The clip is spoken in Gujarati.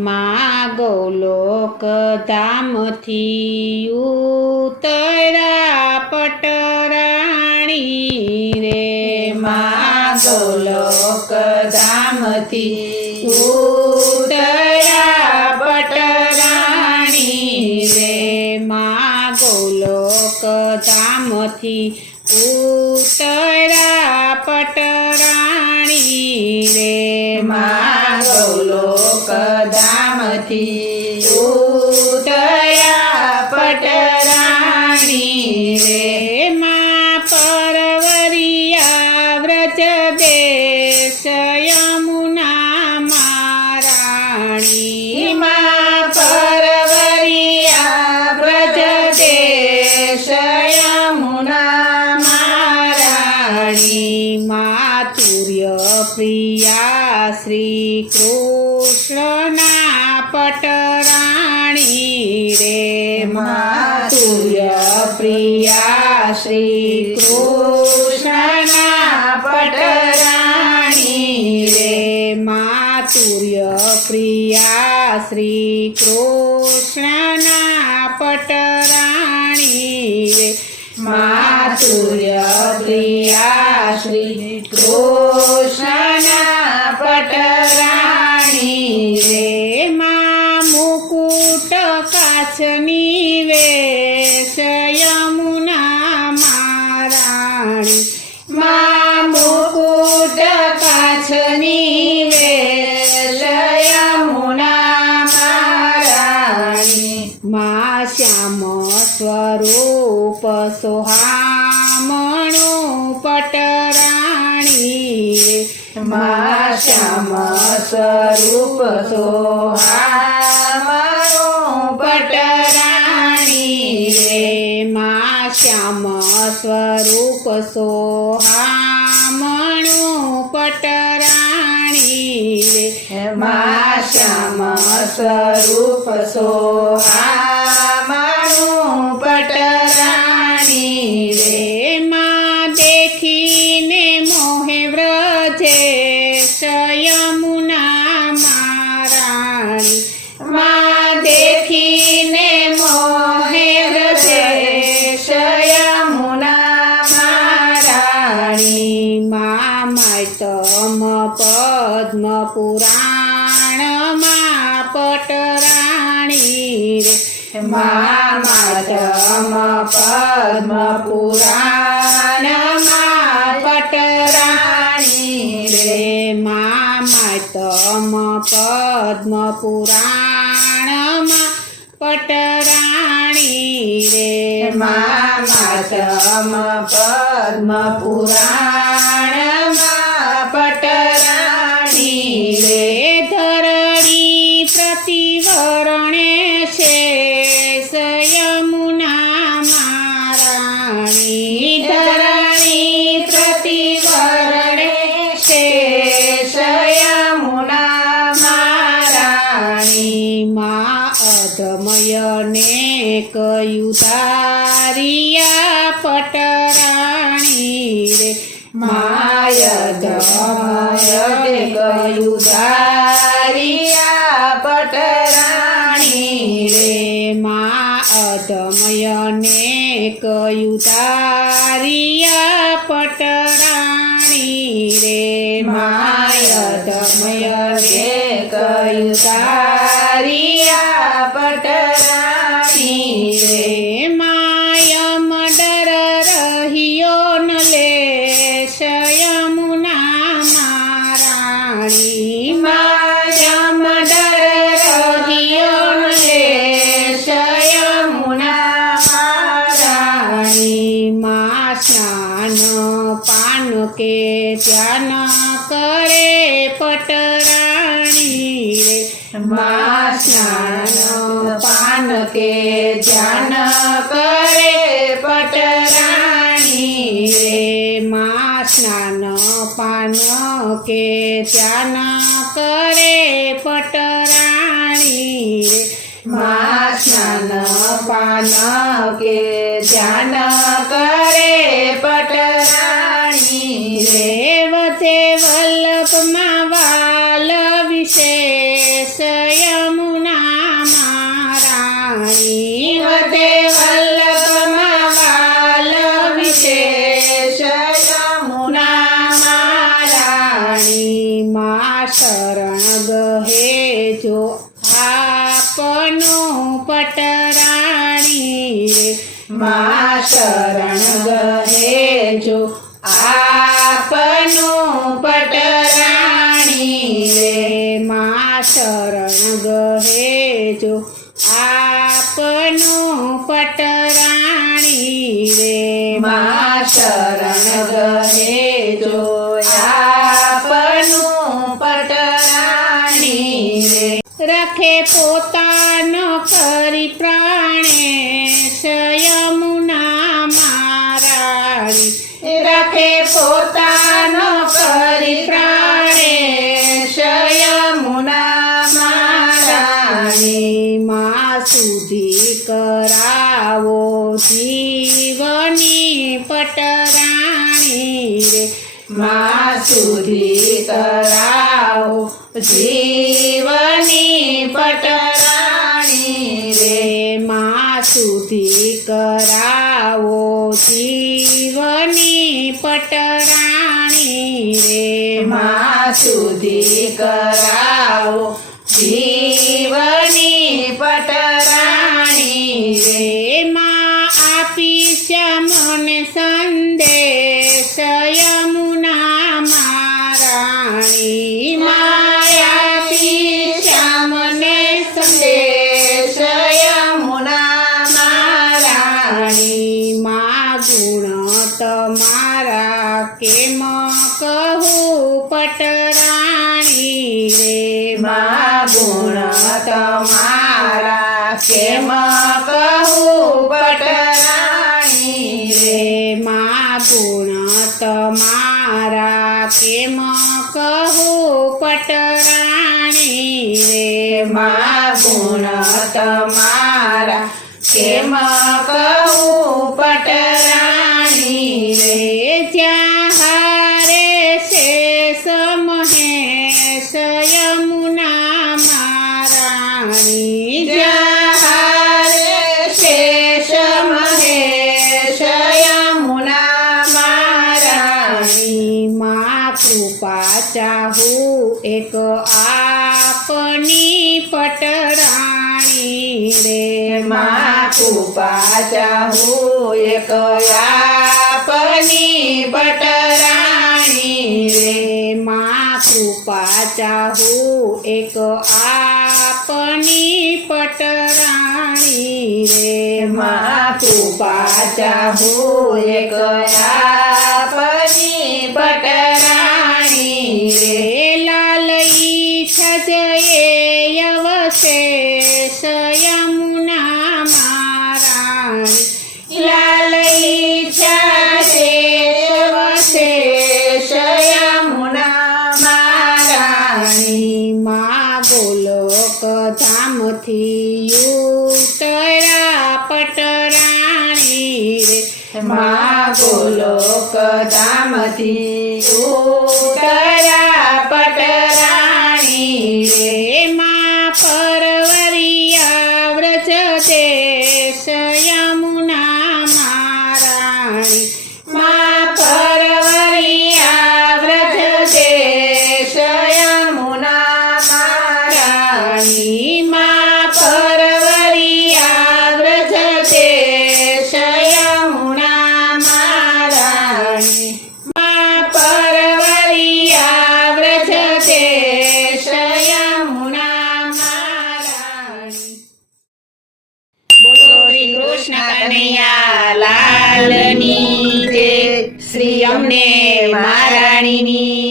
માં ગૌલોક ધામથી ઉતર્યા પટરાણી રે માં ગૌલોક ધામથી ઉતર્યા પટરાણી રે માં ગૌલોક ધામથી ઉતર્યા પટરાણી રે માં ગૌલોક ધામથી ઉતર્યા પટરાણી રે માં પરવરિયા વ્રજ દેશ યમુના મહારાણી માં પરવરિયા વ્રજ દેશ યમુના મહારાણી માતુર્ય પ્રિયા શ્રી કૃષ્ણના પટરાણી રે માતુર્ય પ્રિયા શ્રી કૃષ્ણના પટરાણી રે માતુર્ય પ્રિયા શ્રી કૃષ્ણના પટરાણી રે માતુર્ય પ્રિયા શ્રી કૃષ્ણના પટરાણી રે માં મુકુટ કાચની વેશ યમુના મહારાણી માં મુકુટ કાચની વેશ યમુના મહારાણી માં શ્યામ સ્વરૂપ સોહામણું પટરાણી માં શ્યામ સ્વરૂપ સોહામણું પટરાણી રે માં શ્યામ સ્વરૂપ સોહામણું પટરાણી રે માં શ્યામ સ્વરૂપ સોહામણું પટરાણી રે માં દેખીને મોહે વ્રજેશ યમુના મહારાણી માં દેખીને મોહે વ્રજેશ યમુના મહારાણી માં માતમ પદ્મ પુરાણમાં પટરાણી રે માં માતમ પદ્મ પુરાણમાં પટરાણી રે માં માતમ પદ્મ પુરાણમાં પટરાણી રે માં માતમ પદ્મ પુરાણમાં પટરાણી રે ધરણી પ્રતિવરણે શેષ યમુના મહારાણી ધરણી પ્રતિવરણે શેષ યમુના મહારાણી માં અધમયને કયું ધારિયા પટરાણી રે માયધમયને કયું ધારિયા પટરાણી રે માં અધમયને કયું ધારિયા પટરાણી રે માયધમયને કયું ધારિયા પટરાણી રે માયમ ડર રહ્યો ન લેશ યમુના મહારાણી માયમ ડર રહ્યો ન લેશ યમુના મહારાણી માં સ્નાન પાન કે ધ્યાન કરે પટરાણી રે માં સ્નાન પાન કે ધ્યાન કરે પટરાણી રે માં સ્નાન પાન કે ધ્યાન કરે પટરાણી રે માં સ્નાન પાન કે ધ્યાન કરે પટરાણી રે વધે વલ્લભમાં વાલ વિશેષ યમ માં શરણ ગહેજો આપનું પટરાણી રે માં શરણ ગહેજો આપનું પટરાણી રે માં શરણ ગહેજો આપનું પટરાણી રે રખે પોતાનો કરી પ્રાણે યમુના મારાણી રખે પોતાનો કરી પ્રાણે યમુના મારાણી માં સુધી કરાવો જીવની પટરાણી રે માં સુધી કરાવો જીવની પટરાણી રે માં સુધી કરાવો જીવની પટરાણી રે માં સુધી કરાવો જીવની પટરાણી રે માં આપીશ મને સંદેશ યમુના મારાણી માયા મને સંદેશ યમુના મારાણી માં ગુણ તમારા કેમ કહું પટરાણી રે માં ગુણ તમારા કેમ કહું પટરાણી રે માં ગુણ તમારા કેમ કહું પટરાણી રે માં ગુણ તમારા કેમ કહું પટરાણી રે જ્યાં હારે શેષ મહેશ યમુના મારાણી જ્યાં હારે શેષ મહેશ યમુના મારાણી માં કૃપા ચાહું એક આપની પટરાણી રે માં કૃપા ચાહું એક આપની પટરાણી રે માં કૃપા ચાહું એક આપની પટરાણી રે માં કૃપા ચાહું એક આપની પટરાણી રે લાલ ઈચ્છા જયે અવશેષ યમુના મારાણી લાલ ઈચ્છા છે વશેષ યમુના મારાણી માં ગોલોક ધામથી ઉતરા પટરાણી રે માં ગોલોક ધામથી ઉતરા પટરાણી રે માં પરવરિયા વ્રજ દેશ યમુના મારાણી માં પરવરિયા વ્રજ દેશ યમુના મારાણી માં પરવરિયા વ્રજ દેશ યમુના મારાણી માં પરવરિયા વ્રજ દેશ યમુના મારાણી બોલો શ્રી કૃષ્ણ કનૈયા લાલની જય શ્રી અમને મહારાણીની